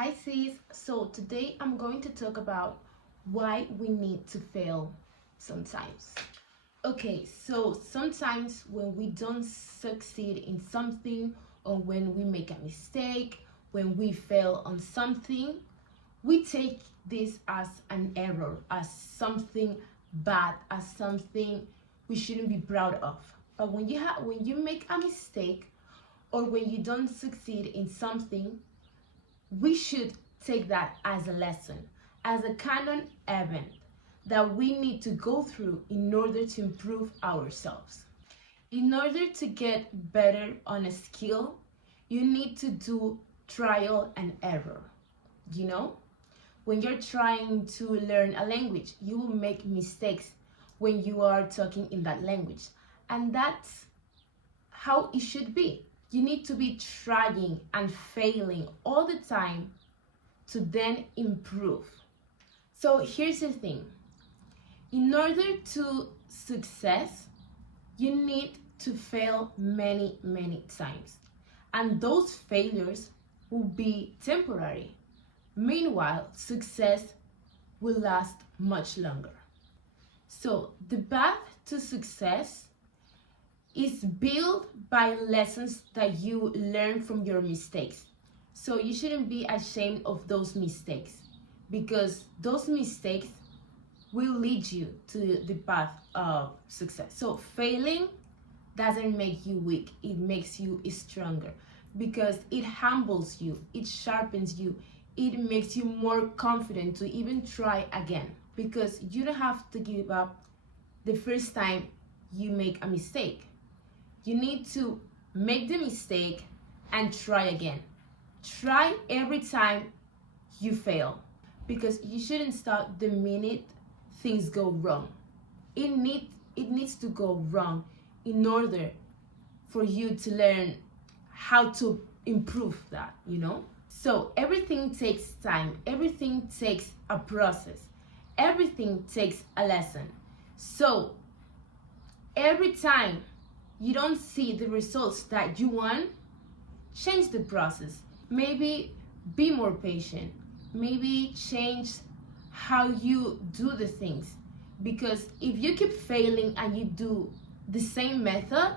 Hi sis, so today I'm going to talk about why we need to fail sometimes. Okay, so sometimes when we don't succeed in something or when we make a mistake, when we fail on something, we take this as an error, as something bad, as something we shouldn't be proud of. But when you make a mistake or when you don't succeed in something, we should take that as a lesson, as a canon event that we need to go through in order to improve ourselves. In order to get better on a skill, you need to do trial and error. You know, when you're trying to learn a language, you will make mistakes when you are talking in that language. And that's how it should be. You need to be trying and failing all the time to then improve. So here's the thing. In order to success, you need to fail many times. And those failures will be temporary. Meanwhile, success will last much longer. So the path to success is built by lessons that you learn from your mistakes. So you shouldn't be ashamed of those mistakes because those mistakes will lead you to the path of success. So failing doesn't make you weak, it makes you stronger because it humbles you, it sharpens you, it makes you more confident to even try again because you don't have to give up the first time you make a mistake. You need to make the mistake and try again. Try every time you fail because you shouldn't stop the minute things go wrong. It needs to go wrong in order for you to learn how to improve that, you know? So everything takes time, everything takes a process, everything takes a lesson. So every time you don't see the results that you want, change the process. Maybe be more patient. Maybe change how you do the things. Because if you keep failing and you do the same method,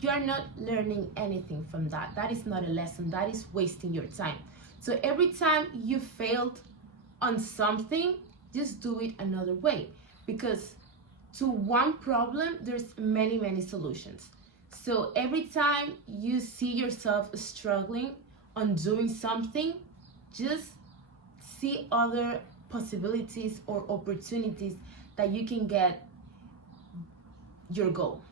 you are not learning anything from that. That is not a lesson. That is wasting your time. So every time you failed on something, just do it another way. Because to one problem, there's many solutions. So every time you see yourself struggling on doing something, just see other possibilities or opportunities that you can get your goal.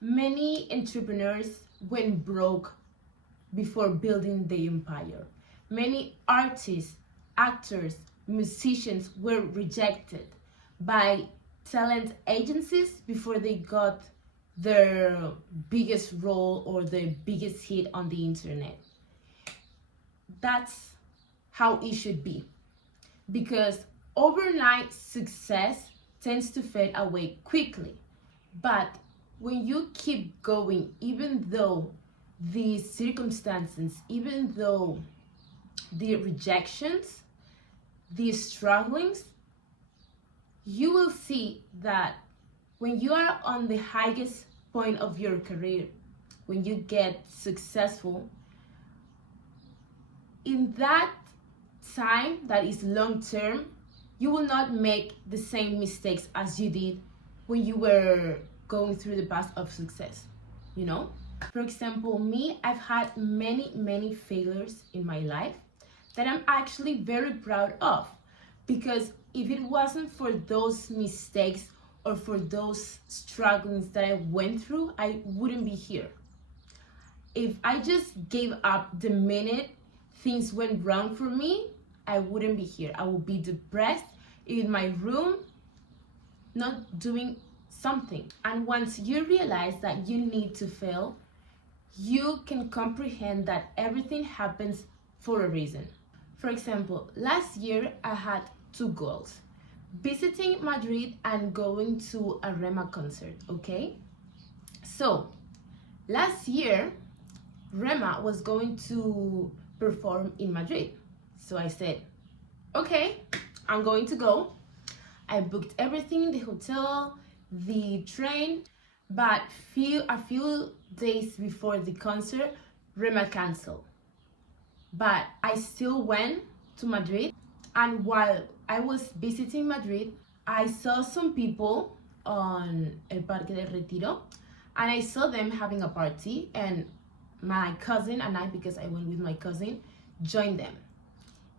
Many entrepreneurs went broke before building the empire. Many artists, actors, musicians were rejected by talent agencies before they got their biggest role or their biggest hit on the internet. That's how it should be, because overnight success tends to fade away quickly. But when you keep going, even though the circumstances, even though the rejections, the strugglings, you will see that when you are on the highest point of your career, when you get successful, in that time that is long term, you will not make the same mistakes as you did when you were going through the path of success, you know? For example, me, I've had many failures in my life that I'm actually very proud of, because if it wasn't for those mistakes or for those strugglings that I went through, I wouldn't be here. If I just gave up the minute things went wrong for me, I wouldn't be here. I would be depressed in my room, not doing something. And once you realize that you need to fail, you can comprehend that everything happens for a reason. For example, last year I had two goals: visiting Madrid and going to a 𝒃𝑒𝑒𝑒 concert, okay? So last year 𝒃𝑒𝑒𝑒 was going to perform in Madrid. So I said, okay, I'm going to go. I booked everything, the hotel, the train, but a few days before the concert, 𝒃𝑒𝑒𝑒𝑒𝑒𝑒𝑏 canceled. But I still went to Madrid, and while I was visiting Madrid, I saw some people on el Parque del Retiro, and I saw them having a party, and my cousin and I, because I went with my cousin, joined them.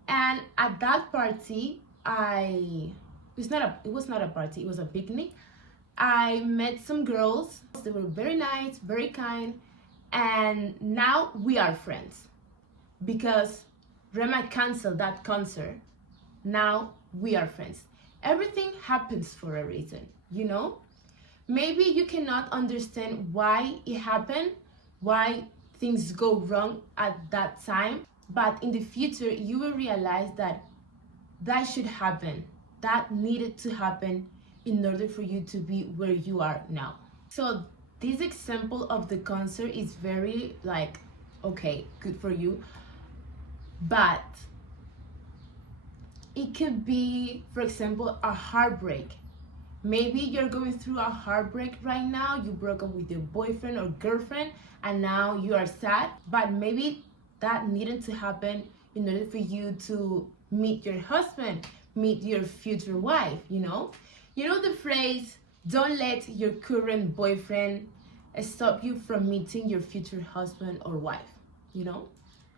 And at that party, it was not a party, it was a picnic. I met some girls. They were very nice, very kind, and now we are friends. Because 𝒃𝑒𝑒𝑒𝑒𝑒𝑏 canceled that concert, now we are friends. Everything happens for a reason, you know? Maybe you cannot understand why it happened, why things go wrong at that time, but in the future you will realize that that should happen, that needed to happen in order for you to be where you are now. So this example of the concert is very like, okay, good for you, but it could be, for example, a heartbreak. Maybe you're going through a heartbreak right now. You broke up with your boyfriend or girlfriend and now you are sad, but maybe that needed to happen in order for you to meet your husband, meet your future wife, you know? You know the phrase, don't let your current boyfriend stop you from meeting your future husband or wife, you know?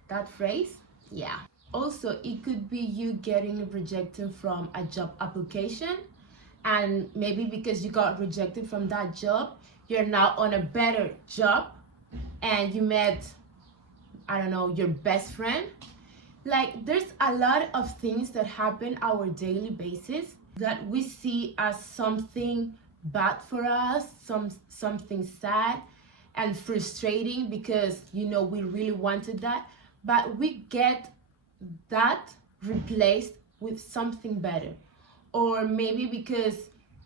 That phrase? Yeah. Also, it could be you getting rejected from a job application, and maybe because you got rejected from that job, you're now on a better job and you met, I don't know, your best friend. Like, there's a lot of things that happen our daily basis that we see as something bad for us, something sad and frustrating because, you know, we really wanted that, but we get that replaced with something better. Or maybe because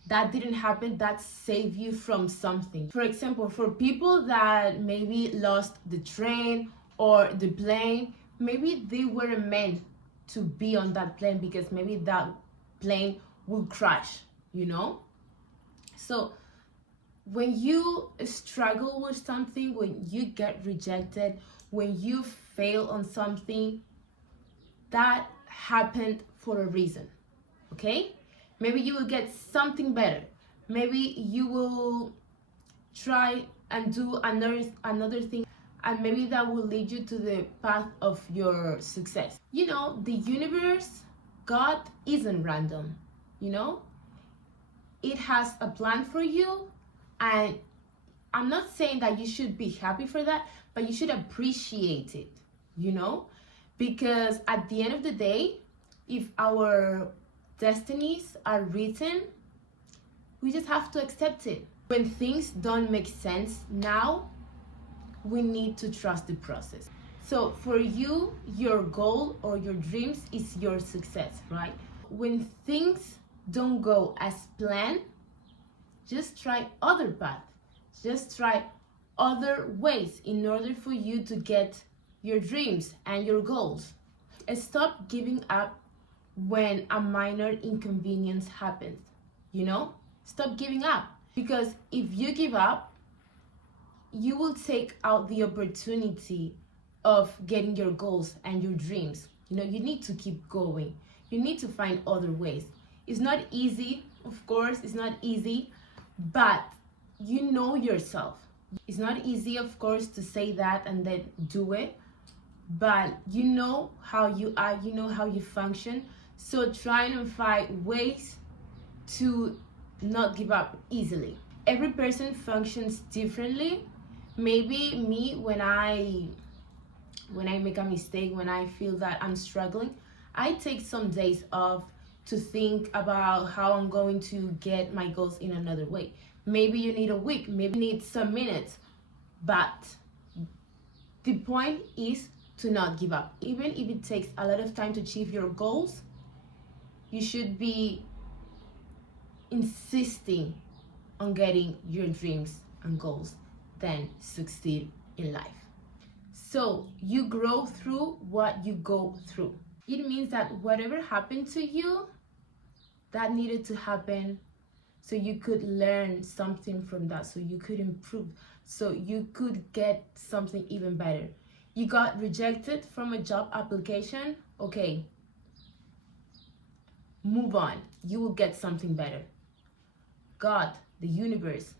that didn't happen, that saved you from something. For example, for people that maybe lost the train or the plane, maybe they weren't meant to be on that plane because maybe that plane will crash, you know? So when you struggle with something, when you get rejected, when you fail on something, that happened for a reason, okay? Maybe you will get something better. Maybe you will try and do another thing, and maybe that will lead you to the path of your success. You know, the universe, God isn't random, you know? It has a plan for you, and I'm not saying that you should be happy for that, but you should appreciate it, you know? Because at the end of the day, if our destinies are written, we just have to accept it. When things don't make sense now, we need to trust the process. So for you, your goal or your dreams is your success, right? When things don't go as planned, just try other paths. Just try other ways in order for you to get your dreams and your goals. Stop giving up when a minor inconvenience happens, you know? Stop giving up, because if you give up, you will take out the opportunity of getting your goals and your dreams. You know, you need to keep going. You need to find other ways. It's not easy, of course, it's not easy, but you know yourself. It's not easy, of course, to say that and then do it, but you know how you are, you know how you function. So try and find ways to not give up easily. Every person functions differently. Maybe me, when I make a mistake, when I feel that I'm struggling, I take some days off to think about how I'm going to get my goals in another way. Maybe you need a week, maybe you need some minutes, but the point is to not give up. Even if it takes a lot of time to achieve your goals, you should be insisting on getting your dreams and goals, then succeed in life. So you grow through what you go through. It means that whatever happened to you, that needed to happen so you could learn something from that, so you could improve, so you could get something even better. You got rejected from a job application, okay, move on, you will get something better. God, the universe,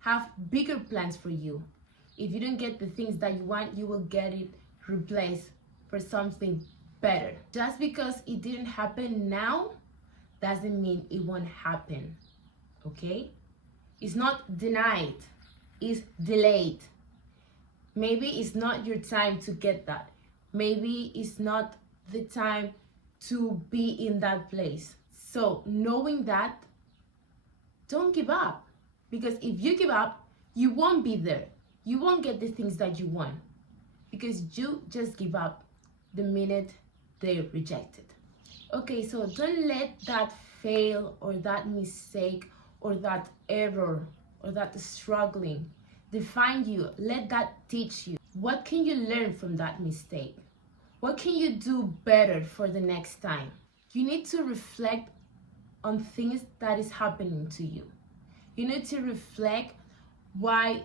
have bigger plans for you. If you don't get the things that you want, you will get it replaced for something better. Just because it didn't happen now doesn't mean it won't happen, okay? It's not denied, it's delayed. Maybe it's not your time to get that. Maybe it's not the time to be in that place. So knowing that, don't give up. Because if you give up, you won't be there. You won't get the things that you want. Because you just give up the minute they reject it. Okay, so don't let that fail or that mistake or that error or that struggling define you. Let that teach you. What can you learn from that mistake? What can you do better for the next time? You need to reflect on things that is happening to you. You need to reflect why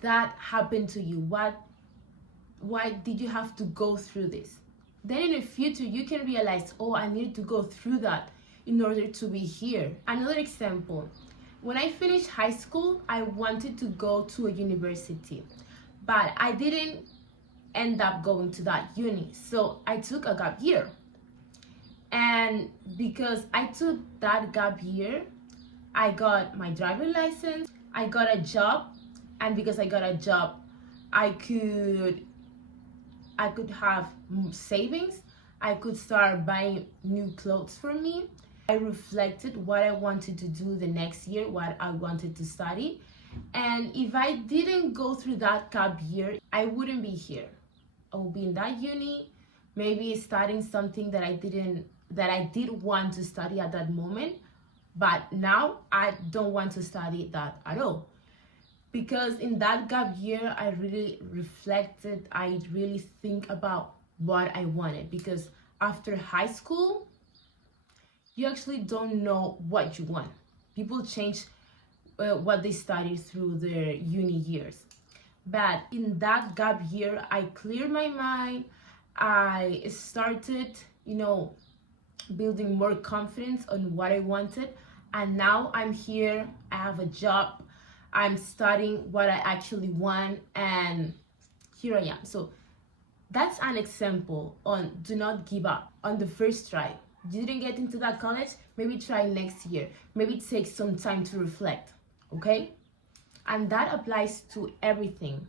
that happened to you. Why did you have to go through this? Then in the future, you can realize, oh, I need to go through that in order to be here. Another example, when I finished high school, I wanted to go to a university, but I didn't end up going to that uni. So I took a gap year. And because I took that gap year, I got my driver's license, I got a job, and because I got a job, I could have savings, I could start buying new clothes for me. I reflected what I wanted to do the next year, what I wanted to study. And if I didn't go through that gap year, I wouldn't be here. I would be in that uni, maybe studying something that I did want to study at that moment, but now I don't want to study that at all. Because in that gap year, I really reflected, I really think about what I wanted. Because after high school, you actually don't know what you want. People change what they study through their uni years. But in that gap year, I cleared my mind. I started, building more confidence on what I wanted. And now I'm here, I have a job, I'm studying what I actually want, and here I am. So that's an example on do not give up on the first try. You didn't get into that college, maybe try next year. Maybe take some time to reflect, okay? And that applies to everything.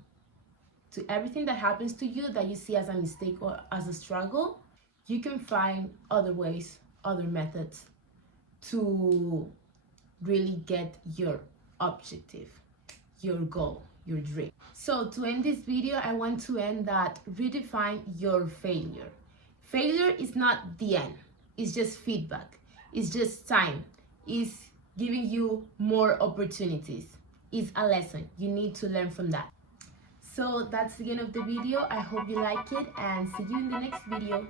To everything that happens to you that you see as a mistake or as a struggle, you can find other ways, other methods to really get your objective, your goal, your dream. So to end this video, I want to end that redefine your failure. Failure is not the end. It's just feedback. It's just time. It's giving you more opportunities. It's a lesson. You need to learn from that. So that's the end of the video. I hope you like it and see you in the next video.